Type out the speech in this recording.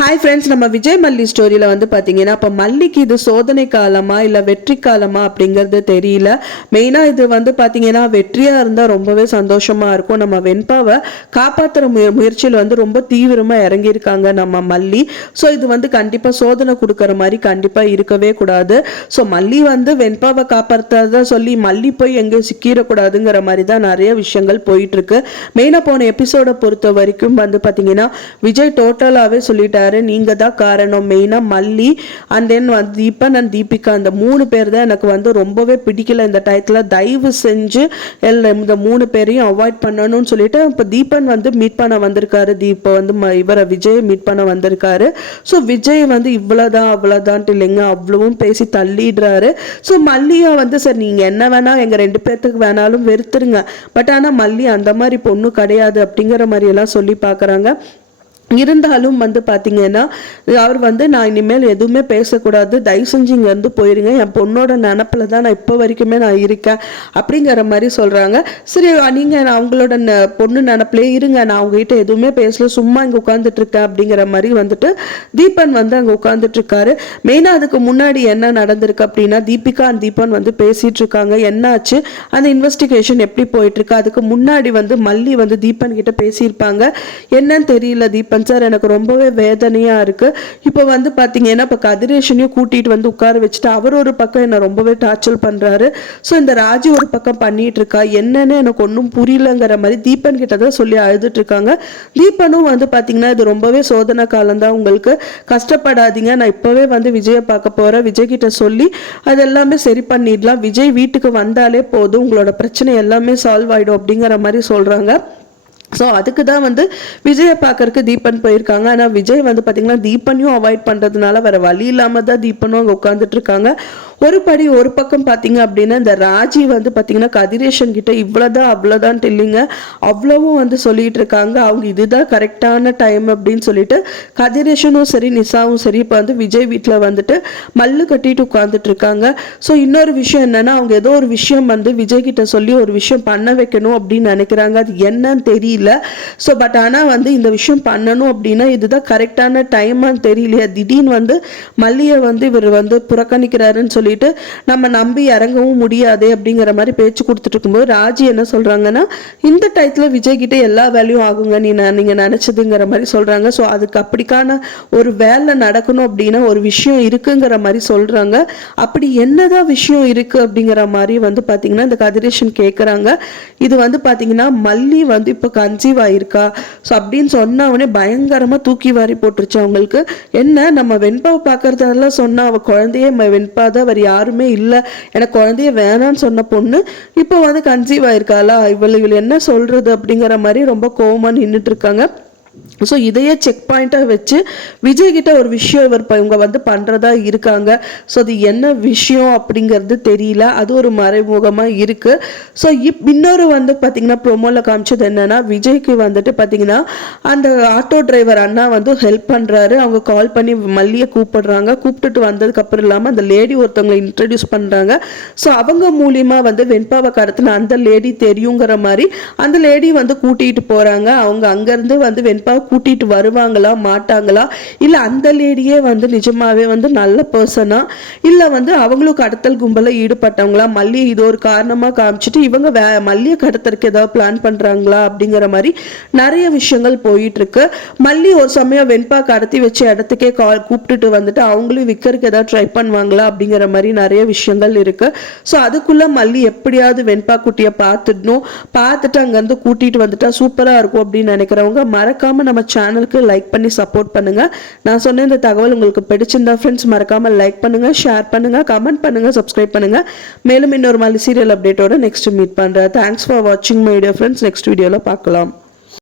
Hi friends, நம்ம விஜய் மல்லி ஸ்டோரியில் வந்து பார்த்தீங்கன்னா இப்போ மல்லிக்கு இது சோதனை காலமா இல்லை வெற்றி காலமா அப்படிங்கிறது தெரியல. மெயினாக இது வந்து பார்த்தீங்கன்னா வெற்றியாக இருந்தால் ரொம்பவே சந்தோஷமாக இருக்கும். நம்ம வெண்பாவை காப்பாற்றுற முயற்சியில் வந்து ரொம்ப தீவிரமாக இறங்கியிருக்காங்க நம்ம மல்லி. ஸோ இது வந்து கண்டிப்பாக சோதனை கொடுக்குற மாதிரி கண்டிப்பாக இருக்கவே கூடாது. ஸோ மல்லி வந்து வெண்பாவை காப்பாற்றுறதா சொல்லி மல்லி போய் எங்கேயும் சிக்கிடக்கூடாதுங்கிற மாதிரி தான் நிறைய விஷயங்கள் போயிட்டுருக்கு. மெயினாக போன எபிசோடை பொறுத்த வரைக்கும் வந்து பார்த்தீங்கன்னா விஜய் டோட்டலாகவே சொல்லிட்டாரு, நீங்க தான் காரணம். மெயினா மல்லி அண்ட் தென் வந்து தீபன் அண்ட் தீபிகா, அந்த 3 பேர் தான் எனக்கு வந்து ரொம்பவே பிடிக்கல இந்த டயத்துல. தயவு செஞ்சு இந்த 3 பேரையும் அவாய்ட் பண்ணணும்னு சொல்லிட்டு இப்போ தீபன் வந்து மீட் பண்ண வந்திருக்காரு. இப்போ வந்து இவரை விஜய் மீட் பண்ண வந்திருக்காரு. ஸோ விஜய் வந்து இவ்வளவுதான் அவ்வளவுதான்ட்டு இல்லைங்க, அவ்வளவும் பேசி தள்ளிடுறாரு. ஸோ மல்லியா வந்து சார் நீங்க என்ன வேணா எங்க 2 பேர்த்துக்கு வேணாலும் வெறுத்துருங்க, பட் ஆனா மல்லி அந்த மாதிரி பொண்ணு கிடையாது அப்படிங்கிற மாதிரி எல்லாம் சொல்லி பாக்குறாங்க. இருந்தாலும் வந்து பார்த்தீங்கன்னா அவர் வந்து நான் இனிமேல் எதுவுமே பேசக்கூடாது, தயவு செஞ்சு இங்கேருந்து போயிருங்க, என் பொண்ணோட நினப்பில் தான் நான் இப்போ வரைக்குமே நான் இருக்கேன் அப்படிங்கிற மாதிரி சொல்கிறாங்க. சரி நீங்கள் அவங்களோட பொண்ணு நினப்பிலே இருங்க, நான் அவங்ககிட்ட எதுவுமே பேசல, சும்மா இங்கே உட்காந்துட்டு இருக்கேன் அப்படிங்கிற மாதிரி வந்துட்டு தீபன் வந்து அங்கே உட்காந்துட்டு இருக்காரு. மெயினாக அதுக்கு முன்னாடி என்ன நடந்திருக்கு அப்படின்னா தீபிகா அண்ட் தீபன் வந்து பேசிட்டு இருக்காங்க. என்னாச்சு, அந்த இன்வெஸ்டிகேஷன் எப்படி போயிட்டு இருக்கு, அதுக்கு முன்னாடி வந்து மல்லி வந்து தீபன் கிட்ட பேசியிருப்பாங்க. என்னன்னு தெரியல தீபன் சார், எனக்கு ரொம்பவே வேதனையா இருக்கு. இப்போ வந்து பாத்தீங்கன்னா இப்போ கதிரேஷனையும் கூட்டிட்டு வந்து உட்கார வச்சுட்டு அவர் ஒரு பக்கம் என்ன ரொம்பவே டார்ச்சர் பண்றாரு. ஸோ இந்த ராஜி ஒரு பக்கம் பண்ணிட்டு இருக்கா, என்னன்னு எனக்கு ஒன்றும் புரியலங்கிற மாதிரி தீபன் கிட்ட தான் சொல்லி அழுதுட்டு இருக்காங்க. தீபனும் வந்து பாத்தீங்கன்னா இது ரொம்பவே சோதனை காலம் தான், உங்களுக்கு கஷ்டப்படாதீங்க, நான் இப்பவே வந்து விஜயை பார்க்க போறேன், விஜய் கிட்ட சொல்லி அதெல்லாமே சரி பண்ணிடலாம், விஜய் வீட்டுக்கு வந்தாலே போதும், உங்களோட பிரச்சனை எல்லாமே சால்வ் ஆயிடும் அப்படிங்கிற மாதிரி சொல்றாங்க. ஸோ அதுக்கு தான் வந்து விஜயை பார்க்கறதுக்கு தீபன் போயிருக்காங்க. ஆனால் விஜய் வந்து பார்த்தீங்கன்னா தீபனையும் அவாய்ட் பண்ணுறதுனால வேற வழி இல்லாமல் தான் தீபனும் அங்கே உட்காந்துட்டு இருக்காங்க. ஒரு பக்கம் பார்த்தீங்க அப்படின்னா இந்த ராஜி வந்து பார்த்தீங்கன்னா கதிரேஷன் கிட்ட இவ்வளோதான் அவ்வளோதான்ட்டு இல்லைங்க, அவ்வளவும் வந்து சொல்லிட்டு இருக்காங்க. அவங்க இதுதான் கரெக்டான டைம் அப்படின்னு சொல்லிட்டு கதிரேஷனும் சரி நிசாவும் சரி இப்போ வந்து விஜய் வீட்டில் வந்துட்டு மல்லு கட்டிட்டு உட்காந்துட்டு இருக்காங்க. ஸோ இன்னொரு விஷயம் என்னன்னா அவங்க ஏதோ ஒரு விஷயம் வந்து விஜய் கிட்ட சொல்லி ஒரு விஷயம் பண்ண வைக்கணும் அப்படின்னு நினைக்கிறாங்க. அது என்னன்னு தெரியல. ஸோ பட் ஆனால் வந்து இந்த விஷயம் பண்ணணும் அப்படின்னா இதுதான் கரெக்டான டைமான்னு தெரியலையா, திடீர்னு வந்து மல்லியை வந்து இவர் வந்து புறக்கணிக்கிறாருன்னு சொல்லி நம்ம நம்பி இறங்கவும் முடியாது அப்படிங்கிற மாதிரி பேச்சு கொடுத்துட்டு இருக்கும்போது ராஜி என்ன சொல்றாங்கன்னா இந்த டயத்துல விஜய் கிட்ட எல்லா வேலையும் ஆகுங்க, நீங்க நினைச்சதுங்கிற மாதிரி சொல்றாங்க. ஸோ அதுக்கு அப்படிக்கான ஒரு வேலை நடக்கணும் அப்படின்னா ஒரு விஷயம் இருக்குங்கிற மாதிரி சொல்றாங்க. அப்படி என்னதான் விஷயம் இருக்கு அப்படிங்கிற மாதிரி வந்து பாத்தீங்கன்னா இந்த கதிரேஷன் கேட்கறாங்க. இது வந்து பாத்தீங்கன்னா மல்லி வந்து இப்ப கன்சீவ் ஆயிருக்கா, ஸோ அப்படின்னு சொன்ன உடனே பயங்கரமா தூக்கி வாரி போட்டுருச்சு அவங்களுக்கு. என்ன நம்ம வெண்பாவை பார்க்கறதெல்லாம் சொன்னா அவ குழந்தையே வெண்பா தான், யாருமே இல்லை, எனக்கு குழந்தைய வேணான்னு சொன்ன பொண்ணு இப்போ வந்து கன்சீவ் ஆயிருக்காளா, இவள் என்ன சொல்றது அப்படிங்கிற மாதிரி ரொம்ப கோவமா நின்றுட்டு இருக்காங்க. ஸோ இதையே செக் பாயிண்டாக வச்சு விஜய் கிட்ட ஒரு விஷயம் இவங்க வந்து பண்ணுறதா இருக்காங்க. ஸோ அது என்ன விஷயம் அப்படிங்கிறது தெரியல, அது ஒரு மறைமுகமாக இருக்குது. ஸோ இன்னொரு வந்து பார்த்தீங்கன்னா ப்ரோமோவில் காமிச்சது என்னன்னா விஜய்க்கு வந்துட்டு பார்த்தீங்கன்னா அந்த ஆட்டோ டிரைவர் அண்ணா வந்து ஹெல்ப் பண்ணுறாரு. அவங்க கால் பண்ணி மல்லியை கூப்பிடுறாங்க, கூப்பிட்டுட்டு வந்ததுக்கப்புறம் இல்லாமல் அந்த லேடி ஒருத்தவங்களை இன்ட்ரடியூஸ் பண்ணுறாங்க. ஸோ அவங்க மூலியமாக வந்து வெண்பாவை கடத்தின அந்த லேடி தெரியுங்கிற மாதிரி அந்த லேடி வந்து கூட்டிகிட்டு போகிறாங்க. அவங்க அங்கேருந்து வந்து வெண்பாவை கூட்டிட்டு வருவாங்களா மாட்டாங்களா, இல்ல அந்த லேடியே வந்து நிஜமாவே வந்து நல்ல பர்சனா, இல்ல வந்து அவங்களும் கடத்தல் கும்பல ஈடுபட்டவங்களா, மல்லியை இது ஒரு காரணமா காமிச்சிட்டு இவங்க மல்லியை கடத்தறதுக்கு ஏதாவது பிளான் பண்றாங்களா அப்படிங்கிற மாதிரி நிறைய விஷயங்கள் போயிட்டு இருக்கு. மல்லி ஒரு சமயம் வெண்பா கடத்தி வச்ச இடத்துக்கே கூப்பிட்டுட்டு வந்துட்டு அவங்களும் விற்கிறதுக்கு ஏதாவது ட்ரை பண்ணுவாங்களா அப்படிங்கிற மாதிரி நிறைய விஷயங்கள் இருக்கு. ஸோ அதுக்குள்ள மல்லி எப்படியாவது வெண்பா குட்டியை பார்த்துட்டு அங்கிருந்து கூட்டிட்டு வந்துட்டா சூப்பரா இருக்கும் அப்படின்னு நினைக்கிறவங்க மறக்காம நம்ம சேனலுக்கு லைக் பண்ணி சப்போர்ட் பண்ணுங்க. நான் சொன்ன இந்த தகவல் உங்களுக்கு பிடிச்சிருந்தா ஃப்ரெண்ட்ஸ் மறக்காம லைக் பண்ணுங்க, ஷேர் பண்ணுங்க, கமெண்ட் பண்ணுங்க, சப்ஸ்கிரைப் பண்ணுங்க. மேலும் இன்னொரு மாதிரி சீரியல் அப்டேட்டோட நெக்ஸ்ட் மீட் பண்றேன். தேங்க்ஸ் ஃபார் வாட்சிங் மை வீடியோ ஃப்ரெண்ட்ஸ். நெக்ஸ்ட் வீடியோல பார்க்கலாம்.